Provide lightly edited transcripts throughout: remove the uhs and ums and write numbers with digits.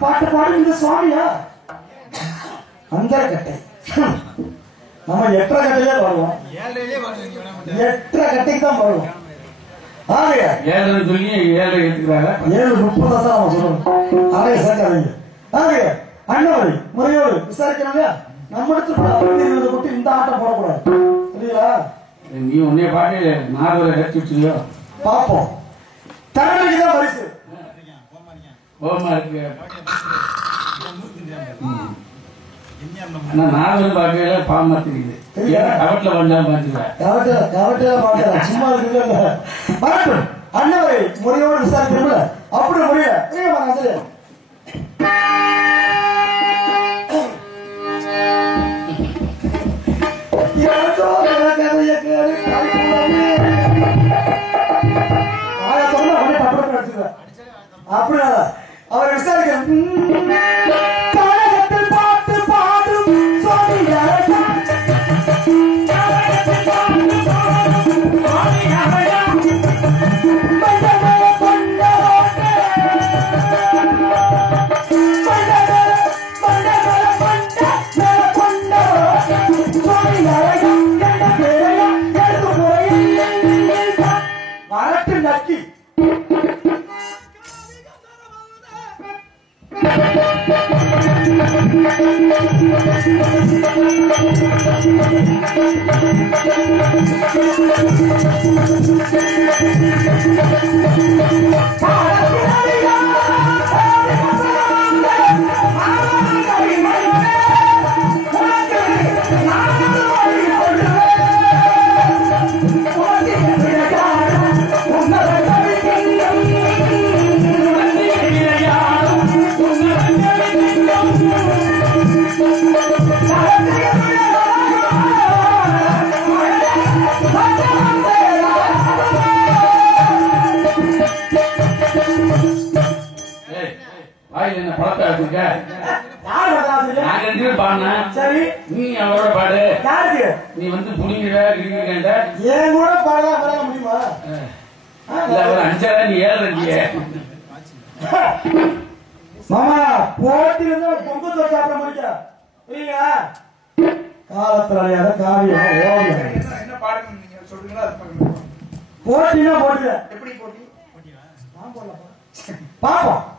பாட்டு பாடு இந்த சுவாமியா அந்த கட்டை நம்ம எட்டரை கட்டையிலே பாடுவோம், எட்டரை கட்டைக்கு தான் பாடுவோம். ஆகையா 7 சொல்லி 7 எடுத்துக்கிறாங்க, 7:30 தான் நம்ம சொல்லணும். ஆகைய சேர்க்காதீங்க. ஆகைய அண்ணாவளி முறையோடு விசாரிக்கணும். நம்ம இடத்துல கொட்டி இந்த ஆட்டம் போடக்கூடாது, சரிங்களா? நீ உன்னைய பாட்டு நார்வலை கட்டி வச்சுலையோ பார்ப்போம். தமிழுக்கு தான் பரிசு. ஓமா இருக்கு. ஆனா நார்வல் பாக்கையில பாம்பா தெரியுது. கவட்டில வந்தா பாத்துக்கலாம், கவட்டில பாக்கலாம், சும்மா இருக்கு. வரட்டும் அண்ணாவை முறையோடு விசாரிக்கணும்ல, அப்படி முடியல. அப்படியா அவர் விசாரிக்க பாட்டு பாடும் வரட்டு நக்கி நீ அவரோட பாடு. நீ வந்து புனிங்கிற ஏன் கூட பாட முடியுமா? ஒரு 5 நீ 7 மாமா போட்டி பொங்கு சாப்பிட முடியா? புரியுங்களா? காலத்துல அழியாத காவியம் என்ன பாடுங்க நீங்க சொல்றீங்களா? போட்டினா போட்டுங்க. எப்படி போட்டி? பாப்போம்.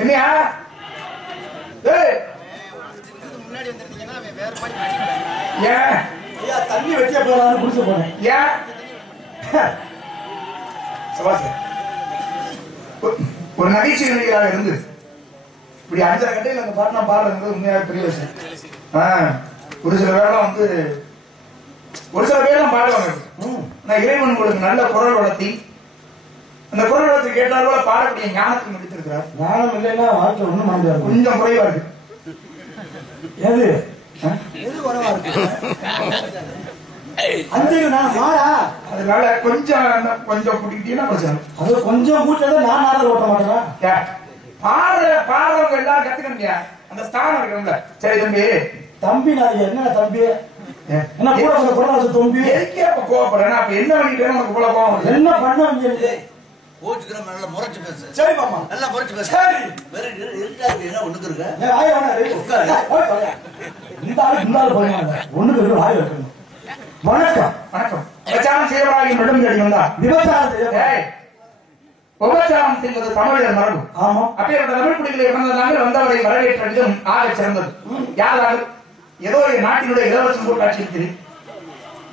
என்னையா தண்ணி வெட்டிய போறான்னு குடிச்சு போனேன். ஏன் ஒரு நகைச்சுவை நடிகராக இருந்து இப்படி 5 கட்டையில் அந்த பாட்டு நான் பாடுறது உண்மையாக பெரிய விஷயம். ஒரு சில பேரெல்லாம் வந்து ஒரு சில பேர்லாம் பாடுவாங்க. நான் இறைவன் உங்களுக்கு நல்ல குரல் வளர்த்தி அந்த குரல் வளர்த்தி கேட்டால் கூட பாடக்கூடிய ஞானத்துக்கு முடித்திருக்கிறார். ஞானம் இல்லைன்னா வாழ்க்கை ஒண்ணும் மாறியாது. கொஞ்சம் குறைவா இருக்கு. எது எது குறைவா இருக்கு? அதனால கொஞ்சம் குடிக்கிட்டீங்கன்னா பிரச்சனை. அது கொஞ்சம் கூட்டத நான் நாளை ஓட்ட மாட்டேன். பாடுறவங்க எல்லாரும் கத்துக்கணுங்க. அந்த ஸ்தானம் இருக்குல்ல. சரி தம்பி தம்பி நான் என்ன தம்பி என்ன கூட சொல்ல தம்பி எதுக்கே அப்ப கோவப்படுறேன். அப்ப என்ன பண்ணிட்டு நமக்கு போல கோவம் என்ன பண்ண வேண்டியது ஓட்டுக்கிற நல்லா முறைச்சு பேசு. சரி மாமா நல்லா முறைச்சு பேசு. சரி வேற இருக்காது என்ன ஒண்ணுக்கு இருக்க இந்த ஆளு போயிருவாங்க ஒண்ணுக்கு இருக்கு வாய் வைக்கணும். வணக்கம் வணக்கம். விபச்சாரம் செய்வராகி நடுமை அடி வந்தா விபச்சாரம் செய்வது தமிழர் மரபு. ஆமா அப்பேற்பட்ட தமிழ் குடிகளை இறந்ததாக வந்தவரை வரவேற்ற விதம் ஆக சிறந்தது. யாரால் ஏதோ நாட்டினுடைய இளவரசன் போட்டு ஆட்சி இருக்கிறேன்.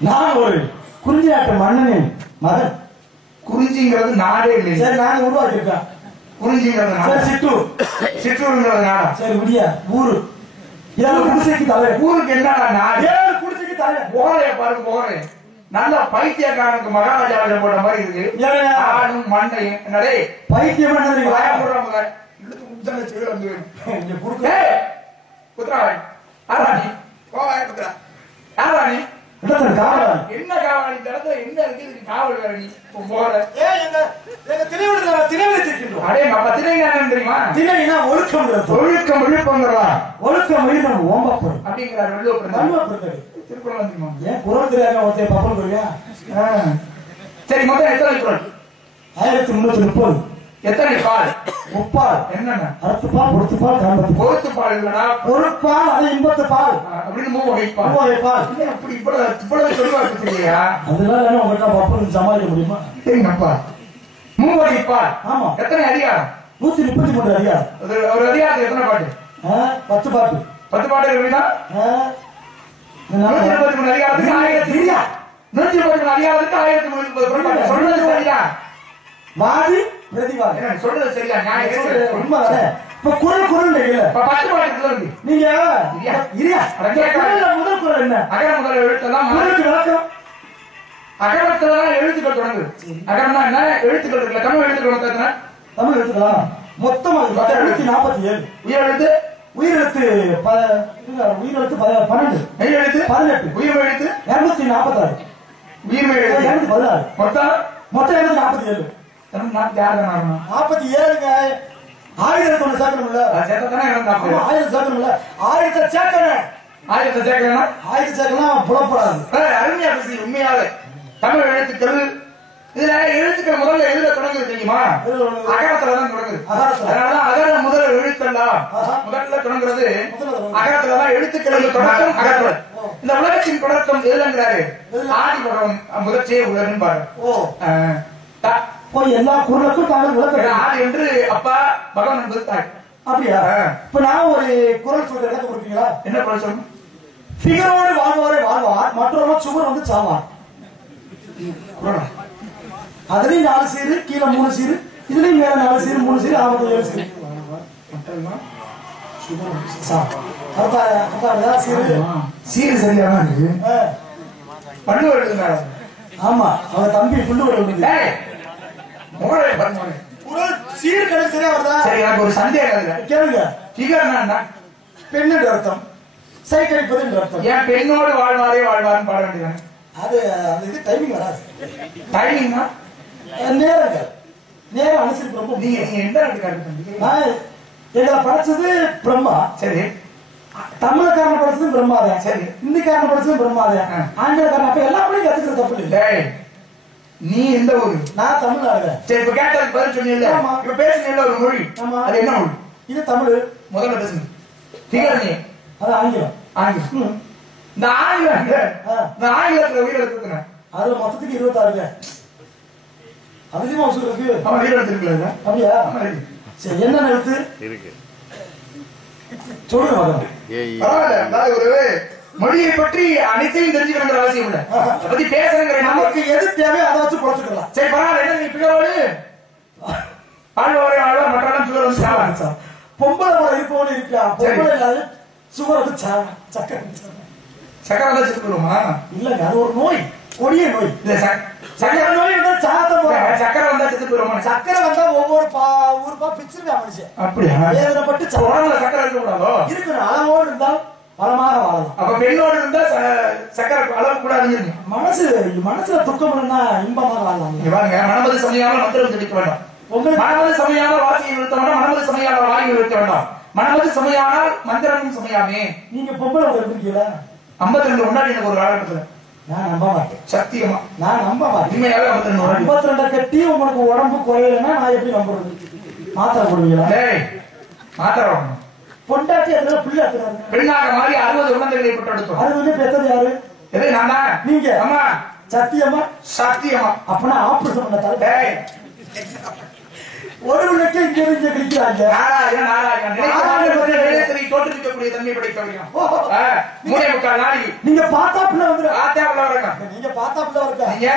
நான் ஒரு குறிஞ்சி நாட்டு மன்னனின் மகன். குறிஞ்சிங்கிறது நாடே இல்லை. சரி நாங்க உருவாக்கிருக்கோம். குறிஞ்சிங்கிறது சிற்றூர் சிற்றூருங்கிறது நாடா. சரி விடியா ஊரு 7 குடிசைக்கு தலைவர். ஊருக்கு என்னடா நாடு? 7 குடிசைக்கு தலைவர். போறைய பாருங்க போறேன். நல்ல பைத்தியக்காரனுக்கு மகாராஜாவில போட்ட மாதிரி இருக்கு. ஆடும் மண்டையும் என்னடே பைத்தியம் என்ன வாய போடுறாங்க. குத்ராவணி ஆராணி கோவாய குத்ரா ஆராணி என்ன காவலி தரத்துல என்ன இருக்கு காவல் வேற நீ போற அடே நம்ம திரை தெரியுமா? திரைனா ஒழுக்கம் ஒழுக்கம் விழுப்பங்கிறா ஒழுக்கம் விழுப்பம் ஓம்பப்படும் அப்படிங்கிறார் வெள்ளோப்பர் திருக்குறள் தெரியுமா? ஏன் குரல் தெரியாம ஒருத்தர் பப்பன் சொல்லியா? சரி மொத்தம் எத்தனை குரல்? 1330. எத்தனை பால்? முப்பால். என்னென்ன? அறுத்துப்பால் பொறுத்துப்பால் காண்பத்து. பொறுத்துப்பால் இல்லடா பொறுப்பால் அது இன்பத்துப்பால் அப்படின்னு 3 வகை பால். 3 வகை பால். அப்படி இவ்வளவு சொல்லுவா இருக்குறியா? அதெல்லாம் உங்கள்கிட்ட பப்பன் சமாளிக்க முடியுமா? சரிங்கப்பா 3 வகை பால். ஆமா எத்தனை அதிகாரம்? 133 அதிகாரம். ஒரு அதிகாரத்துக்கு எத்தனை பாட்டு? 10 பாட்டு. 10 பாட்டு இருக்குன்னா 133 அதிகாரத்துக்கு 1000 133 அதிகாரத்துக்கு 1030 சொல்றது சரியா? வாதி பிரதிவாதி என்ன சொல்றது சரியா? நியாயம் உண்மைதானே? இப்ப குரல் இல்ல. இப்ப 10 பாட்டு இருக்கு. நீங்க இரியா குரல்ல முதல் குரல் என்ன? அகர முதல் எழுத்தெல்லாம் குரலுக்கு விளக்கம். அகரத்துல எழுத்துக்கள் தொடங்குது. அகரம்னா என்ன? எழுத்துக்கள் இருக்குல்ல. தமிழ் எழுத்துக்கள் எத்தனை? தமிழ் எழுத்துக்களா மொத்தமா 147. உயிரெழுத்து உயிரெழுத்து 12. மெய் எழுத்து 18. உயிர் எழுத்து 246. உயிர் மெய் எழுத்து 216. மொத்தம் எழுத்து 47. 47ங்க. 1000 ஒண்ணு சேர்க்கணும்ல. சேர்க்கத்தானே 1000 சேர்க்கணும்ல. 1000 சேர்க்கணும். 1000 சேர்க்கணும். 1000 சேர்க்கலாம் புலப்படாது. அருமையா பேசி உண்மையாவே தமிழ் எழுத்துக்கள் இதுல எழுத்துக்கள் முதல்ல எழுத தொடங்குது. தெரியுமா? அகரத்துலதான் தொடங்குது. அதனாலதான் அகர முதல் எழுத்தெல்லாம் முதல்ல தொடங்குறது அகரத்துலதான். எழுத்துக்கள் தொடக்கம் அகரத்துல. இந்த உலகத்தின் தொடக்கம் எதுலங்கிறாரு? ஆதி பகவன் முதற்சியே உலகன்னு பாரு. எல்லா குரலுக்கும் ஆதி என்று அப்பா, பகவான் என்பது தாய். அப்படியா? இப்ப நான் ஒரு குரல் சொல்ற இடத்த கொடுப்பீங்களா? என்ன குரல் சொல்லணும்? ஃபிகரோடு வாழ்வாரே வாழ்வார், மற்றவர்கள் சுவர் வந்து சாவார். அதுலயும் 4 சீரு, கீழே 3 சீரு, இதுலயும் மேல 4 சீரு, 3 சீரு, 57 சீரு. சீரு சரியான பண்ணு வருது. ஆமா, அவன் தம்பி புள்ளு வருது. குரல் சீரு கணக்கு சரியா வருதா? சரி, எனக்கு ஒரு சந்தேகம் கேளுங்க. ஃபிகர்னா பெண் என்று அர்த்தம், சைக்கிள் என்று அர்த்தம். ஏன் பெண்ணோடு வாழ்வாரே வாழ்வார்னு பாட வேண்டியது? அது அந்த இது டைமிங் வராது. டைமிங்னா நேரங்கள், நேரம் அனுசரிப்பு ரொம்ப. நீங்க எந்த நாட்டுக்காரர்? நான் எங்களை படிச்சது பிரம்மா. சரி. தமிழக்காரன் படிச்சது பிரம்மாதேன். சரி. இந்திக்காரன் படிச்சது பிரம்மாதேன். ஆங்கிலக்காரன் அப்ப எல்லா படியும் கத்துக்கிறது தப்பு இல்லை. நீ எந்த ஊரு? நான் தமிழ்நாடு. சரி, இப்ப கேட்டதுக்கு பதில் சொன்னீங்கல்ல, இப்ப பேசுனீங்கல்ல ஒரு மொழி, அது என்ன மொழி? இது தமிழ். முதல்ல பேசுங்க. ஃபிகர் நீ அது ஆங்கிலம். ஆங்கிலம். இந்த ஆங்கிலம், இந்த ஆங்கிலத்துல உயிர் எடுத்துக்கிறேன். அதுல மொத்தத்துக்கு 26. அதிகமா சொல்றதுக்கு அவன் உயிர் எடுத்துருக்கல. அப்படியா? சரி, என்ன எழுத்து இருக்கு சொல்லுங்க. பரவாயில்ல, ஒரு மொழியை பற்றி அனைத்தையும் தெரிஞ்சுக்கணுங்கிற அவசியம் இல்லை. அதை பத்தி பேசுறேங்கிற நமக்கு எது தேவையோ அதை வச்சு குறைச்சுக்கலாம். சரி, பரவாயில்ல. என்ன நீ பிகரோடு ஆழ்வாரே ஆழ்வார், மற்றெல்லாம் சுகர் வந்து சாவா. பொம்பளை கூட இருப்பவனு இருக்கா? பொம்பளை இல்லாத சுகர் வந்து சக்கரை சக்கரை தான் செத்துக்கணுமா? இல்லங்க, அது ஒரு நோய், கொடிய நோய். இல்ல, சக்கரை நோய் சக்கரை வந்தா செத்து போயிருமா? சக்கரை வந்தா ஒவ்வொரு ஊருப்பா பிச்சிருக்கா மனுஷன். அப்படியா? வேதனைப்பட்டு உடம்புல சக்கரை இருக்க கூடாதோ? இருக்கணும். அளவோடு இருந்தால் பலமாக வாழலாம். அப்ப பெண்ணோடு இருந்தா சக்கரை அளவு கூடாது. மனசுல துக்கம் இருந்தா இன்பமாக வாழலாம். பாருங்க, மனமது சமையாமல் மந்திரம் ஜபிக்க வேண்டாம். உங்களுக்கு மனமது சமையாமல் வாசியை நிறுத்த வேண்டாம். மனமது சமையாமல் வாங்கி நிறுத்த வேண்டாம். மனமது சமையானால் மந்திரமும் சமையாமே. நீங்க பொம்பளை இருக்கீங்களா? 52 முன்னாடி எனக்கு ஒரு காலகட்டத்துல நான் நம்ப மாட்டேன். சத்தியமா நான் நம்ப மாட்டேன். உண்மையாவே 52 கட்டி உங்களுக்கு உடம்பு குறையலன்னா நான் எப்படி நம்புறது? மாத்திரை போடுவீங்களா? மாத்திரை பொண்டாட்டி அதுல பிள்ளை எத்துறாரு. பெண்ணாக மாறி 60 குழந்தைகளை பெற்றெடுத்தோம். அது வந்து பெத்தது யாரு? எது? நானா? நீங்க? அம்மா. சத்தியமா? சத்தியமா. அப்பனா ஆபரேஷன் பண்ண ஒரு விளக்கே இங்க இருந்து கிடைக்கிறாங்க. தோற்றுவிக்கக்கூடிய தன்மை படைத்தவர்கள். 3.25 நாளைக்கு நீங்க பார்த்தா பிள்ளை வந்து நீங்க பார்த்தா பிள்ளை இருக்கா? நீங்க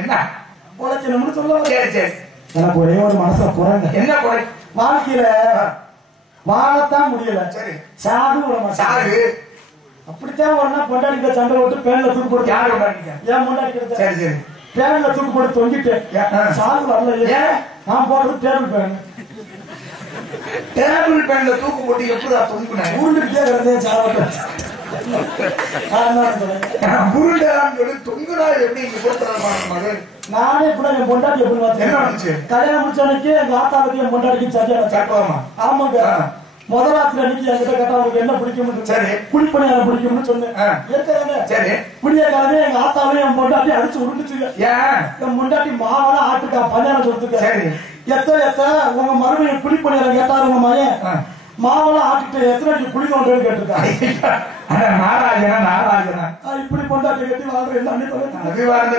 என்ன உழைக்கணும்னு சொல்லுவாங்க. சரி சரி. எனக்கு ஒரே ஒரு மனசுல குறைங்க. என்ன குறை? வாழ்க்கையில வாழத்தான் முடியல. சரி. சாகு அப்படித்தான் ஒன்னா பொண்டாடிக்க சண்டை போட்டு பேன்ல தூக்கு போட்டு. யாரு பொண்டாடிக்க? ஏன் பொண்டாடிக்க? சரி சரி. பேன்ல தூக்கு போட்டு தொங்கிட்டேன். சாகு வரல. ஏன்? நான் போடுறது டேபிள் பேன். டேபிள் பேன்ல தூக்கு போட்டு எப்படி தொங்குனேன்? உருண்டுட்டே கிடந்தேன் சாவட்ட. நானே இப்ப என் பொண்டாட்டி எப்படி கல்யாணம் முடிச்சவனுக்கு எங்க ஆத்தாவுக்கு என் பொண்டாட்டிக்கு சரியான. ஆமாங்க. முதல் ராத்திரி அன்னைக்கு என்கிட்ட கேட்டா அவங்களுக்கு என்ன பிடிக்கும்? சரி. குடிப்பணியாரம் பிடிக்கும்னு சொன்னேன். சரி. புளிய காலமே எங்க ஆத்தாவையும் என் பொண்டாட்டி அடிச்சு உருண்டுச்சுங்க. என் பொண்டாட்டி மாவெல்லாம் ஆட்டுக்கா பஞ்சாரம் கொடுத்துக்க. சரி. எத்த உங்க மறுபடியும் குடிப்பணியாரம் கேட்டாரு உங்க மகன். மாவெல்லாம் ஆட்டிட்டு எத்தனை அடிக்கு புளி கொண்டு கேட்டிருக்காங்க. நாராஜனா இப்படி பொண்டாட்டி கட்டி வாழ்ற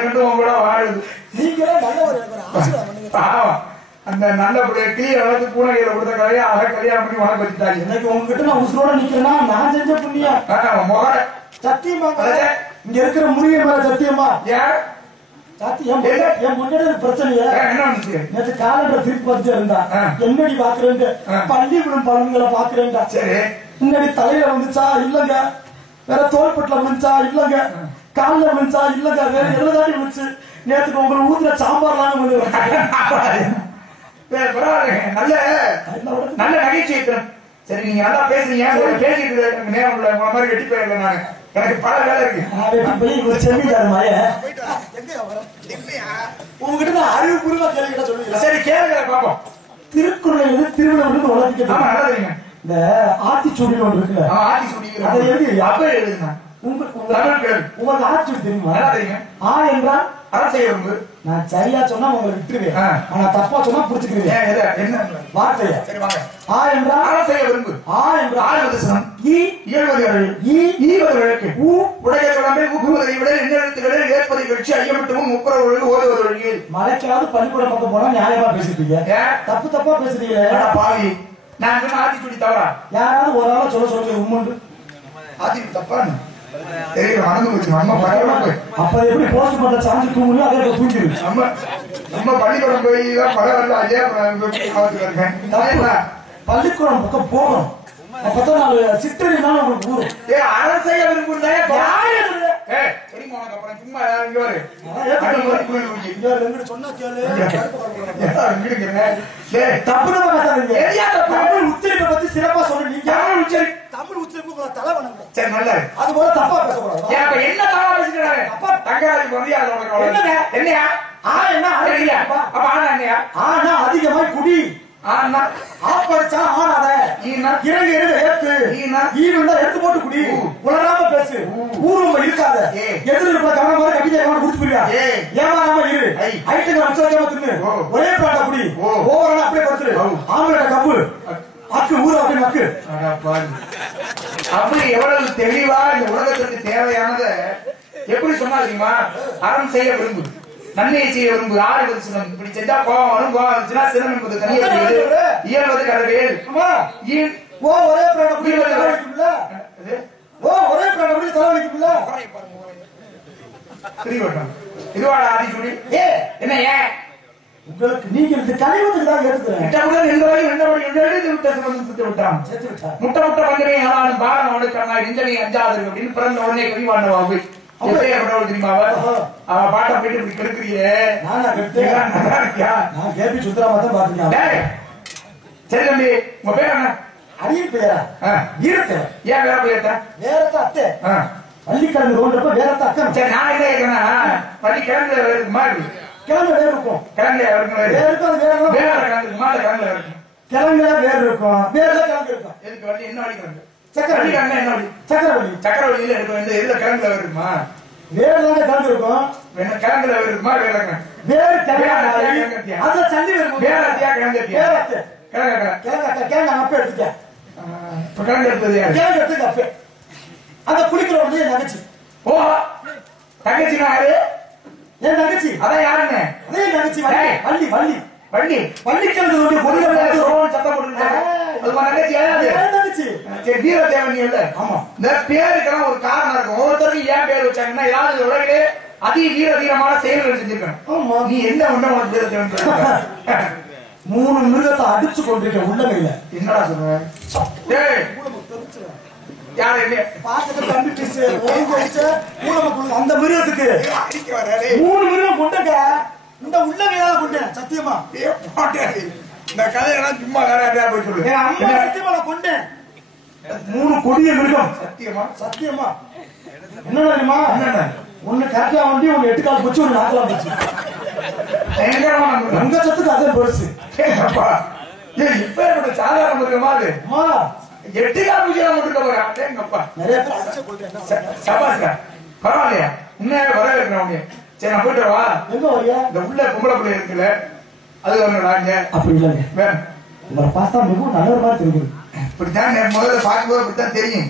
என்ன உங்களோட வாழுது. நீங்களே நல்ல அந்த நல்ல கிளிய வளர்த்து பூனைகளை கொடுத்த கதையை அதை கல்யாணம் பண்ணி உனக்கு வச்சுட்டாங்க. எனக்கு உங்ககிட்ட நான் உசுரோட நிக்கிறேன்னா நான் செஞ்ச புண்ணியா முக சத்தியமா இங்க இருக்கிற முருகன் மேல சத்தியமா ஏன் சத்தியம் என் முன்னாடி பிரச்சனையா என்ன நேற்று காலண்டர் திருப்பி பார்த்துட்டே இருந்தா என்னடி பாக்குறேன் பள்ளிக்கூடம் பழங்களை பாக்குறேன்டா. சரி. முன்னாடி தலையில வந்துச்சா இல்லங்க, வேற தோள்பட்டுல வந்துச்சா இல்லங்க, காலில் வந்துச்சா இல்லங்க, வேற எவ்வளவுதாடி வந்துச்சு. நேற்றுக்கு உங்களுக்கு ஊத்துல சாம்பார்லாம் வந்து நல்ல நல்ல நகைச்சுவை. சரி, நீங்க நல்லா பேசுறீங்க. பேசிட்டு நேரம் உள்ள உங்க மாதிரி வெட்டி போயிடல. நானு எனக்கு பல வேலை இருக்கு. செம்மிட்டாரு மாய உங்ககிட்ட நான் அறிவு பூர்வமா கேள்வி சொல்லுங்க. சரி, கேளுங்க பாப்போம். திருக்குறள் திருவிழா வளர்த்துக்க இந்த ஆத்திச்சூடி ஒன்று இருக்குல்ல, ஆத்திச்சூடி அதை எழுதி உங்களுக்கு ஆத்திச்சூடி தெரியுமா? ஆ என்றால் அறம் செய்ய விரும்பு. நான் சரியா சொன்னா உங்களை விட்டுருவேன். ஆனா தப்பா சொன்னா புடிச்சுக்கிறேன். என்ன வார்த்தையா? சரி வாங்க. ஆ என்றால் அறம் செய்ய விரும்பு. ஆ என்றால் ஆழ்வது சனம். இயல்வது ஈவது வழக்கு. உடைய விளம்பில் ஊக்குவதை விட எண்ணெழுத்துகளில் ஏற்பதை கட்சி ஐயமிட்டமும் முப்புறவர்கள் ஓதுவது வழியில். மலைக்காவது பள்ளிக்கூடம் பக்கம் போனா நியாயமா பேசிட்டீங்க. தப்பு தப்பா பேசுறீங்க. பாவி நான் சொன்ன ஆதி சொல்லி தவறா? யாராவது ஒரு ஆளா சொல்ல உண்மை ஆதி தப்பான்னு தெரியும். மறந்து போச்சு. அப்ப எப்படி போஸ்ட் பண்ண சாஞ்சு தூங்கணும் அதே தூங்கிடுச்சு. நம்ம பள்ளிக்கூடம் போய் தான் படம் வரல. அதே பள்ளிக்கூடம் பக்கம் போகணும். அப்பதான் நான் சித்தரிதான் உங்களுக்கு ஊரும். அறம் செய்ய விரும்புறதா தெரியுமா உனக்கு? அப்புறம் சும்மா இங்க வரு சொன்னா தமிழ் உச்சரிப்பை பத்தி சிறப்பா சொல்லுங்க. தமிழ் உச்சரிப்பு தலை வணங்க. சரி நல்லா. அது போல தப்பா பேசக்கூடாது. என்ன தப்பா பேசுறாரு? தங்கராஜ் மரியாதை என்னையா? என்ன அப்ப ஆனா என்னையா? ஆனா அதிகமா குடி. ஆனா ஆப்படிச்சா ஆனாத இறங்கு இறங்க ஏத்து ஈடுண்டா எடுத்து போட்டு குடி. உலகாம பேசு. ஊரும் இருக்காத. எதிர்ப்பு கவனம் மாதிரி கட்டிக்க குடிச்சு போயிடா. ஏமாறாம இரு. ஐட்டு அம்சம் தின்னு ஒரே பிளாட்ட குடி. ஓவரா அப்படியே படுத்துரு. ஆம்பளை கப்பு அக்கு ஊரு அப்படி மக்கு. அப்படி எவ்வளவு தெளிவா இந்த உலகத்திற்கு தேவையானத எப்படி சொன்னா தெரியுமா? அறம் செய்ய விரும்பு, நன்மையை செய்ய விரும்பு, ஆறுவது சினம். இப்படி செஞ்சா கோபம் வரும். கோபம் வந்துச்சுன்னா சினம் என்பது தனியாக இயல்வது கடவேல். ஒரே பிராணி தலைவலிக்கும்ல. ஒரே பிராணி தலைவலிக்கும்ல. இதுவாடா ஆதி சொல்லி என்ன ஏன் உங்களுக்கு நீங்க இந்த கழிவுக்கு தான் விட்டான். முட்டை முட்டை பஞ்சமே ஆனாலும் பாரம் அவனுக்கான இந்தனை அஞ்சாது அப்படின்னு பிறந்த உடனே கவிவானவாகு தெரியுமா? அவ பாட்டை போயிட்டு இப்படி கெடுக்கிறியே. சரி தம்பி, உங்க பேர் என்ன? அடியில் பெயரா? ஈரத்தை. ஏன் வேற பேர்த்த? வேறத்த அத்தை. பள்ளிக்கிழங்கு ரோன்றப்ப வேறத்த அத்தை. சரி நான் என்ன கேட்கிறேன்னா பள்ளிக்கிழங்கு மாதிரி கிழங்கு வேறு இருக்கும். கிழங்கு வேற இருக்கும். அது வேற வேற கிழங்கு மாலை கிழங்குல இருக்கும். கிழங்குல வேறு இருக்கும். வேற கிழங்கு இருக்கும். எதுக்கு வள்ளி என்ன வலிக்கிறாங்க? சக்கரவள்ளி. என்ன வழி? சக்கரவள்ளி. சக்கரவள்ளியில இருக்கும். இந்த இதுல கிழங்குல இருக்குமா? வேற கிழங்கு இருக்கும். கிழங்குல இருக்குமா? வேற வேறு கிழங்கு அதுல சந்தி இருக்கும். வேற அத்தியா கிழங்கு வேற கிழங்கு கிழங்கு கிழங்கு அப்ப எடுத்துட்டேன். இப்ப கிழங்கு எடுத்தது கிழங்கு எடுத்துக்க அப்ப அந்த குளிக்கிறவங்க என் தங்கச்சி. ஓ தங்கச்சி யாரு? என் தங்கச்சி. அதான் யாருன்னு? அதே தங்கச்சி. வள்ளி வள்ளி வள்ளி வள்ளிக்கிழங்கு சத்தம் போட்டு தங்கச்சி. சரி வீரதேவன் இல்ல? ஆமா. இந்த பேருக்கெல்லாம் ஒரு காரணம் இருக்கும். ஒவ்வொருத்தருக்கும் ஏன் பேர் வச்சாங்கன்னா ஏதாவது உலகிலே அதி வீர வீரமான செயல்கள் செஞ்சிருக்கணும். நீ என்ன ஒண்ணு உனக்கு வீரதேவன்? 3 மிருகத்தை அடிச்சு கொண்டிருக்க உள்ளமையில. என்னடா சொல்ற? யாரு என்ன பாக்கத்துல கண்டுபிடிச்சு அந்த மிருகத்துக்கு 3 மிருகம் கொண்டங்க. இந்த உள்ளமையால கொண்டேன் சத்தியமா. இந்த கதையெல்லாம் சும்மா வேற போய் சொல்லு. சத்தியமா நான் கொண்டேன். 3 கொடிய மிருகம். சத்தியமா? சத்தியமா. என்ன தெரியுமா? ஒண்ணு கரெக்டா வண்டி, ஒண்ணு 8 கால் போச்சு, ஒண்ணு 4 கால் போச்சு. உங்க சத்துக்கு அதே பெருசு. இப்ப சாதாரண மிருகமா அது? 8 கால் பூஜை எங்கப்பா நிறைய பேர் சபாஸ்கா பரவாயில்லையா? உண்மையாக வர இருக்கிறவங்க. சரி நான் போயிட்டு வா. எங்க வரையா? இந்த உள்ள பொம்பளை பிள்ளை இருக்குல்ல அது வரணும்டாங்க. அப்படி இல்லைங்க. உங்களை பார்த்தா மிகவும் நல்ல மாதிரி தெரியுது. இப்படித்தான் முதல்ல பார்க்கும்போது அப்படித்தான் தெரியும்.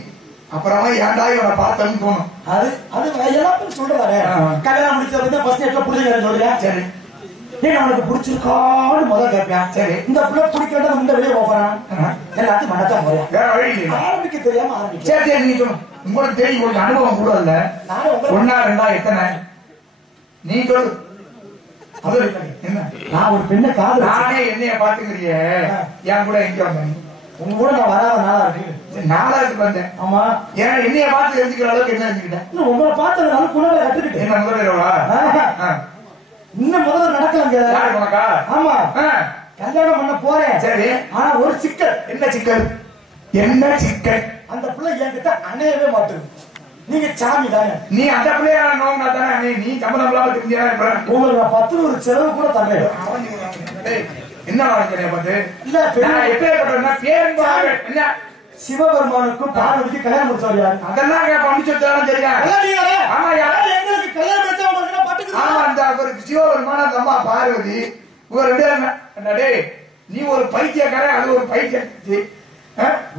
அப்புறமா ஏன்டா இவனை பார்த்தோம்னு தோணும். அது அது எல்லாத்தையும் சொல்றாரு. கல்யாணம் முடிச்சது ஃபர்ஸ்ட் டேட்ல பிடிச்சிக்கிறேன்னு சொல்றியா? சரி. ஏன் அவனுக்கு பிடிச்சிருக்கான்னு முதல்ல கேட்பேன். சரி. இந்த பிள்ளை பிடிக்கிறதா இந்த வெளியே போறான். எல்லாத்தையும் மனத்தான் போறேன். வேற வழி இல்லை. ஆரம்பிக்க தெரியாம ஆரம்பிக்க. சரி சரி நீங்க சொல்லுங்க. உங்களுக்கு தெரியும். உங்களுக்கு அனுபவம் கூட இல்ல. ஒன்னா ரெண்டா எத்தனை நீ சொல்லு. என்ன நான் ஒரு பெண்ணை காதல் நானே என்னைய பாத்துக்கிறிய என் கூட எங்க வந்தேன்? உங்க கூட நான் வராத நாளா இருக்கு. நாளா இருக்கு வந்தேன். ஆமா. ஏன்னா என்னைய பார்த்து தெரிஞ்சுக்கிற அளவுக்கு என்ன தெரிஞ்சுக்கிட்டேன்? உங்களை பார்த்ததுனால குணவை கட்டுக்கிட்டேன். என்ன முதல்வா? இன்னும் முதல்ல நடக்கலங்க. யாரு உனக்கா? ஆமா. கல்யாணம் பண்ண போறேன். சரி. ஆனா ஒரு சிக்கல். என்ன சிக்கல்? என்ன சிக்கல்? அந்த பிள்ளை என்கிட்ட அணையவே மாட்டேங்குது. நீங்க சாமி தானே. நீ அந்த பிள்ளையா நோங்க தானே. நீ சம்பந்தம் இல்லாம தெரிஞ்சா உங்களுக்கு நான் 10 ஒரு செலவு கூட தரேன். என்ன வாங்கிக்கிறேன் பார்த்து இல்ல எப்பேற்பட்டா பேர் என்ன சிவபெருமானுக்கும் பார்வதிக்கு கல்யாணம் முடிச்சாரியா? அதெல்லாம் முடிச்சு தெரியும். ஆமா எங்களுக்கு கல்யாணம் முடிச்சா வருமான அந்த அம்மா பார்வதி ஒரு டேய் நீ ஒரு பைத்தியக்காரன் அது ஒரு பைத்தியம்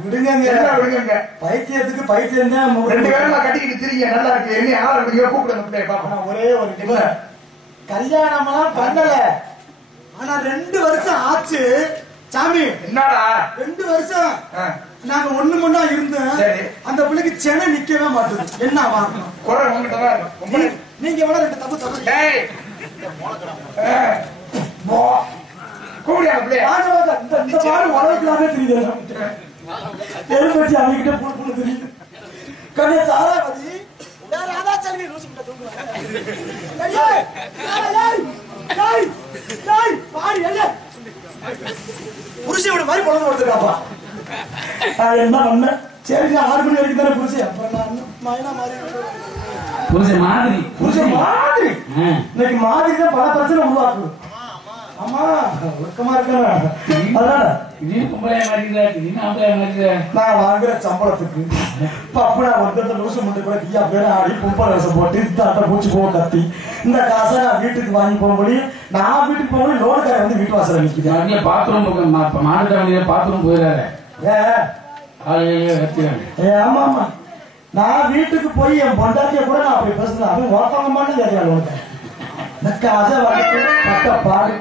விடுங்க பைத்தியத்துக்கு பைத்தியம் தான் 2 பேரும் கட்டிக்கிட்டு திரிங்க நல்லா இருக்கு என்ன யாரும் கூப்பிடுங்க பாப்போம் ஒரே ஒரு கல்யாணம் எல்லாம் பண்ணல ஆனா 2 வருஷம் ஆச்சு சாமி என்னடா 2 வருஷம் நாங்க ஒண்ணு மண்ணா இருந்தோம் அந்த பிள்ளைக்கு சென்னை நிக்கவே மாட்டேது என்ன வாங்கணும் குறை உங்ககிட்ட தான் இருக்கும் நீங்க எவ்வளவு 2 தப்பு டேய் கூடியா பிள்ளை இந்த மாதிரி உலகத்துலாமே தெரியுது எருமச்சி அவங்கிட்ட போட்டு தெரியுது கண்ணே தாராவதி புருஷனோட மாதிரி குழந்தை கொடுத்துருக்காப்பா என்ன பண்ண சரி 6 மணி வரைக்கும் தானே புருஷன் அப்புறம் நான் மைனா மாதிரி புருஷன் மாதிரி இன்னைக்கு மாதிரி தான் பல பிரச்சனை உருவாக்குது ஆமா ஒழுக்கமா இருக்கணும் நான் வாங்குற சம்பளத்துக்கு அப்ப நான் வந்து லூசு முட்டை கூட ஐயா பேர ஆடி கும்பல் ரசம் போட்டு இந்த பூச்சி போக கத்தி இந்த காசை நான் வீட்டுக்கு வாங்கி போக முடியும் நான் வீட்டுக்கு போக முடியும் லோடுக்கார வந்து வீட்டு வாசல நிற்கிறேன் பாத்ரூம் மாநில பாத்ரூம் போயிடாரு ஆமா ஆமா நான் வீட்டுக்கு போய் என் பொண்டாட்டிய கூட நான் அப்படி பேசுறேன் அவன் ஓட்டவங்க மாட்டேன் தெரியாது உனக்கு இந்த காசை வாங்கி பக்க பாரு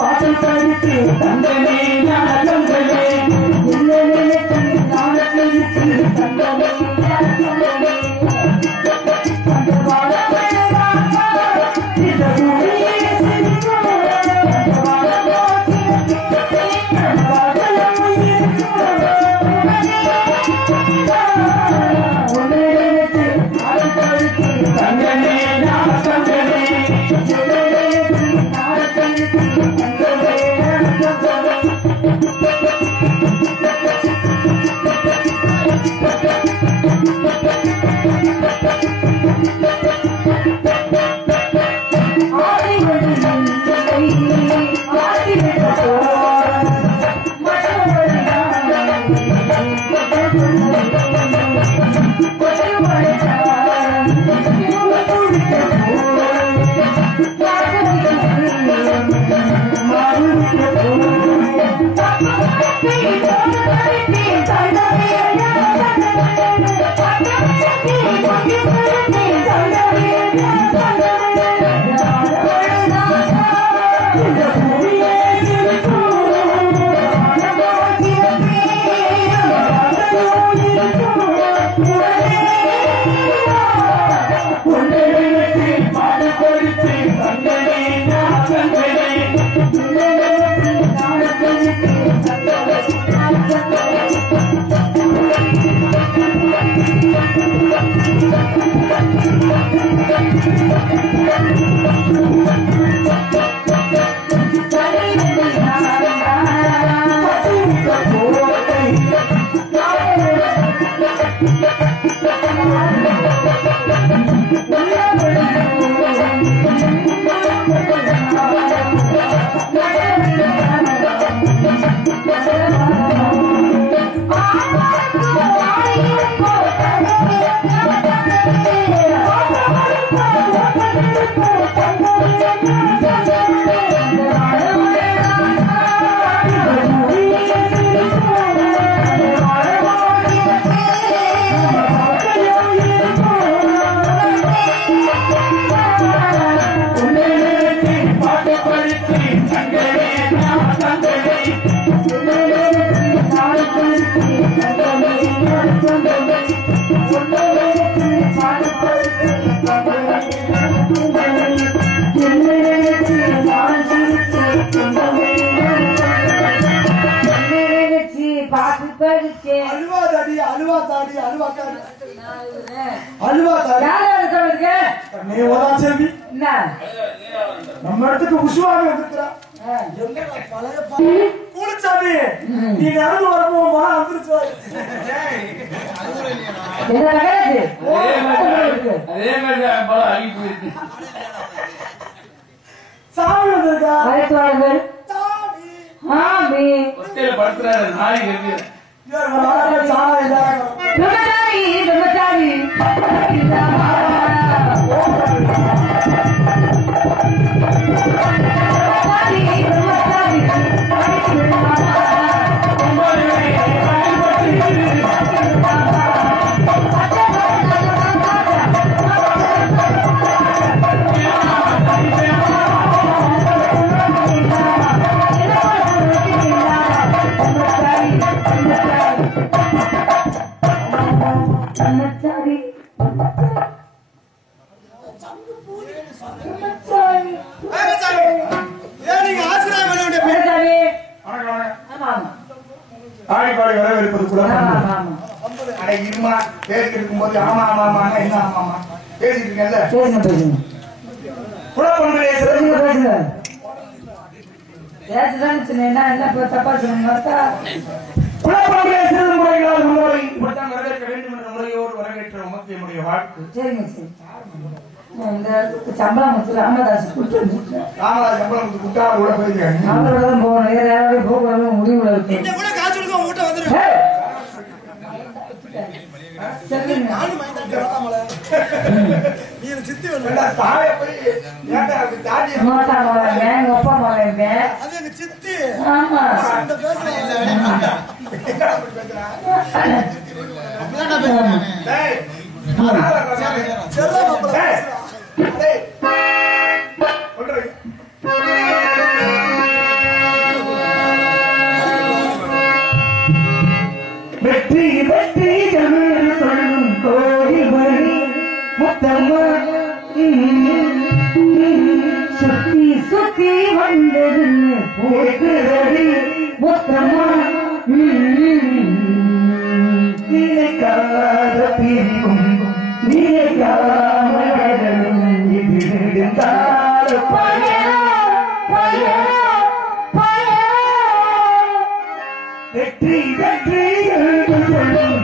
பாட்டு படித்து தந்தனே தந்தனே தந்தனே நம்ம இடத்துக்கு உசுவாக வந்துருக்கா கூலிச்சாமி நீ நடந்து வரப்போம் வந்துருச்சு அதே மாதிரி சாமி வந்திருக்கா அழைப்பாளர்கள் ஆமி ஒத்தையில படுத்துறாரு நாய் இருக்கு பிரம்மச்சாரி பிரம்மச்சாரி ஆடிப்பாடி வரவேற்பது இருமா பேசிட்டு இருக்கும்போது ஆமா ஆமா ஆமா என்ன ஆமா ஆமா பேசிட்டு இருக்கேன்ல குழப்பங்களே குழப்பங்களே சிறு முறைகளால் முறை இப்படித்தான் வரவேற்க வேண்டும் என்ற முறையோடு வரவேற்ற உமக்கு என்னுடைய வாழ்த்து. சரிங்க சரி இந்த சம்பளம் கொடுத்து ராமதாஸ் கொடுத்து ராமதாஸ் சம்பளம் கொடுத்து குட்டா கூட போயிருக்காங்க. அவரோட போகணும் வேற யாராவது போகணும் முடிவுல இருக்கு வெற்றி வெற்றி தமிழ் சொல்லும் கோயில் மணி முத்தம்மா சுத்தி சுத்தி வந்தது போக்குறடி மொத்தமா நினைக்காத பிரிவும் நினைக்காமலும் இது நெடுந்தால் வெற்றி வெற்றி என்று சொல்லும்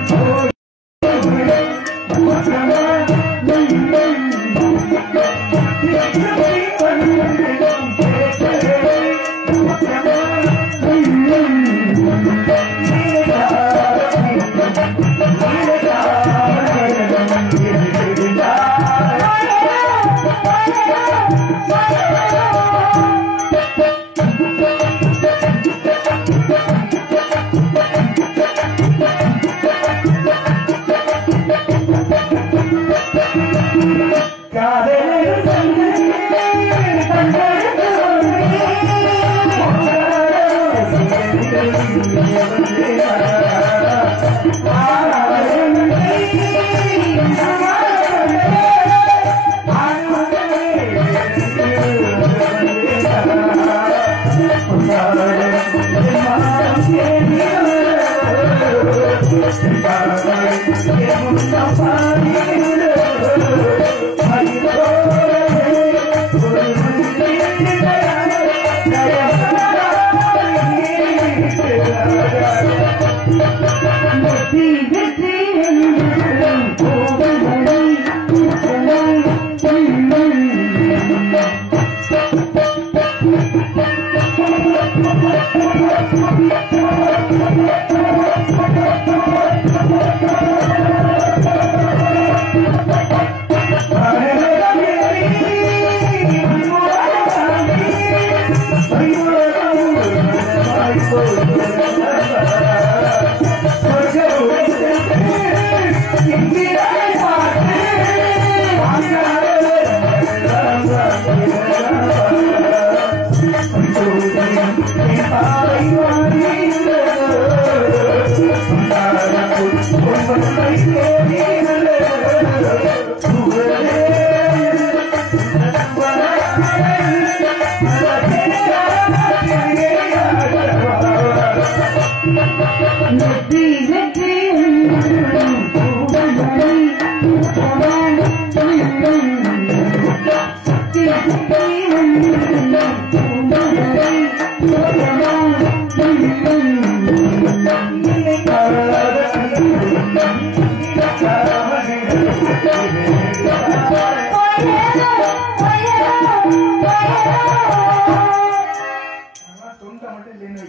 மட்டும் இல்லைன்னு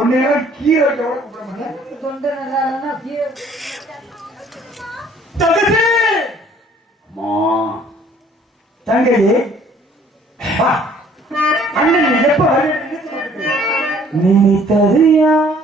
ஒன்னே கீரை வைக்க கூட கூப்பிட மாட்டேன். தொண்டை நல்லா கீரை தங்கையே அண்ணன் எப்ப நினைத்தது யார்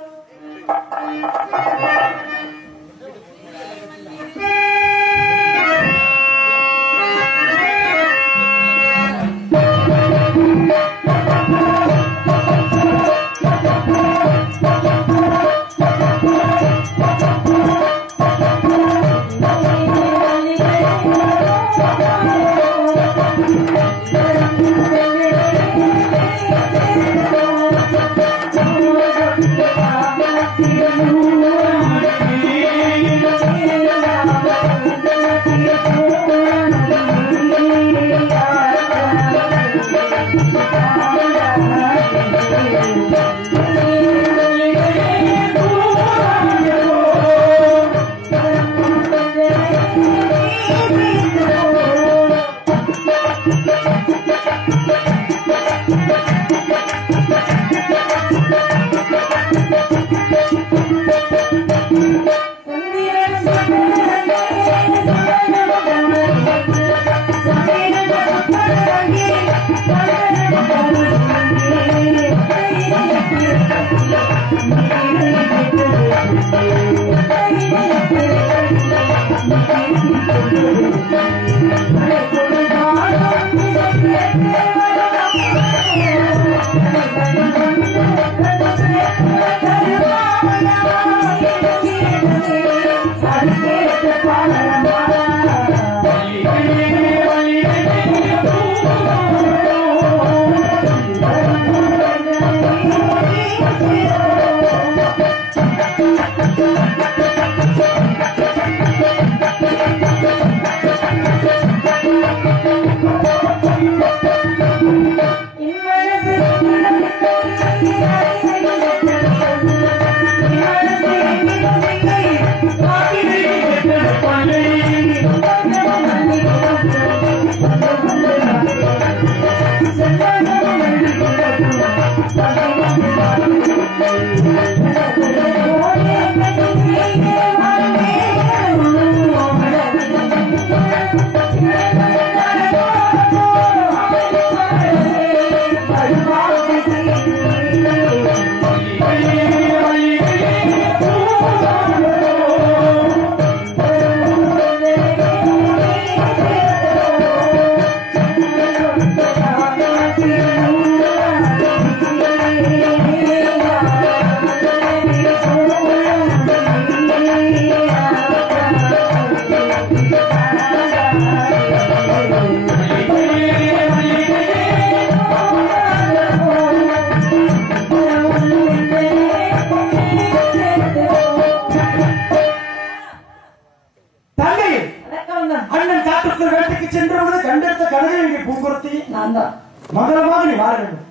மகளமாக நீ வாழ வேண்டும்.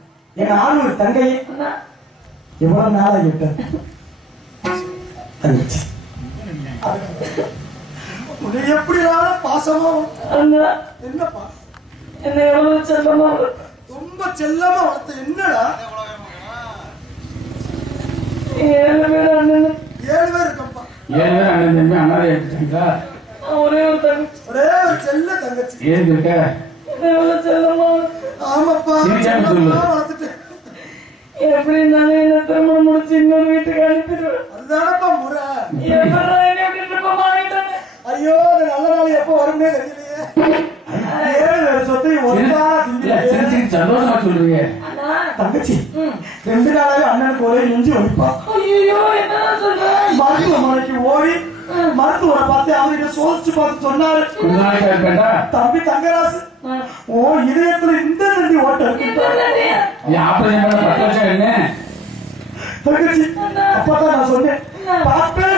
என் ஆணூர் தங்கையே எவ்வளவு நாளாகிவிட்ட எப்படி பாசமா என்னப்பா என்ன எவ்வளவு செல்லமா ரொம்ப செல்லமா வளர்த்த என்னடா 7 பேர் அண்ணன் 7 பேர் இருக்கப்பா 7 பேர் அண்ணன் தம்பி அண்ணாவை எடுத்துட்டீங்களா? ஒரே ஒரு தங்கச்சி ஒரே ஒரு செல்ல தங்கச்சி ஏன் இருக்க? எவ்வளவு செல்லமா ஆமாப்பா வளர்த்துட்டேன். எப்படி இருந்தாலும் என்ன திருமணம் முடிச்சு இன்னொரு வீட்டுக்கு அனுப்பிடுவேன். அதுதானப்பா முறை. ஐயோ நல்ல நாள் எப்ப வரும்னே தெரியலையே. சந்தோஷமா சொல்றீங்க தங்கச்சி 2 நாளாவே அண்ணனுக்கு ஒரே நெஞ்சு வலிப்பா. மருத்துவமனைக்கு ஓடி மருத்துவரை பார்த்து அவர்கிட்ட சோதிச்சு பார்த்து சொன்னாரு, தம்பி தங்கராசு ஓ இதயத்துல இந்த நன்றி ஓட்டம் தங்கச்சி. அப்பதான் நான் சொன்னேன் டாக்டர்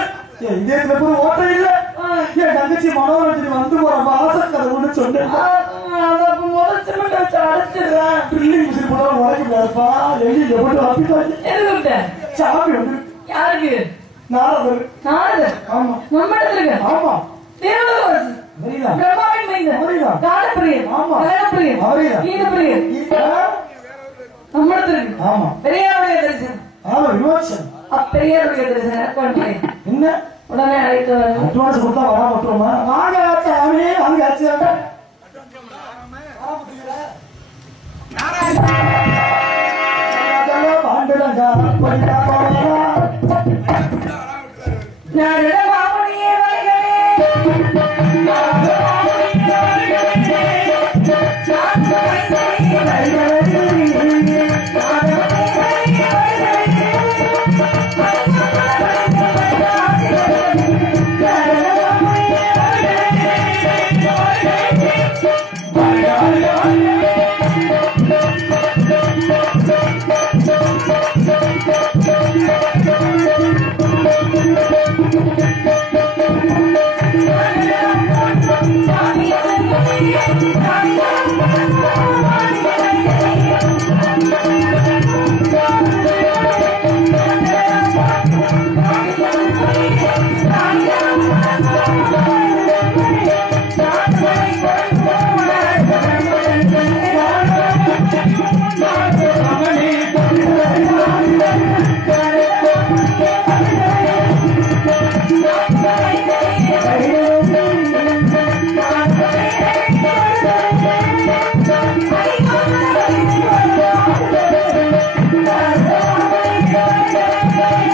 இதயத்துல கூட ஓட்டம் இல்ல, என் தங்கச்சி மனோரஞ்சனி வந்து போற மாச கதை ஒண்ணு சொன்னேன். உடைக்கப்படாதுப்பா எழுதி எப்படி வாப்பிட்டாங்க சாமி வந்து யாருக்கு நாரதர். நாரதர் ஆமா நம்ம இடத்துல ஆமா தேவதோசி பிரம்மாவின் மைந்தன் காலப்பிரியன் கலகப்பிரியன் கீதப்பிரியன் ஆமா பெரியாருடைய தரிசனம். ஆமா விமோசனம். பெரியாருடைய தரிசனம் என்ன உடனே அழைத்து அட்வான்ஸ் கொடுத்தா வராம விட்டுருமா? வாங்க ஆச்சு அவனே வாங்க ஆச்சு பாண்டுடங்கா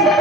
Bye.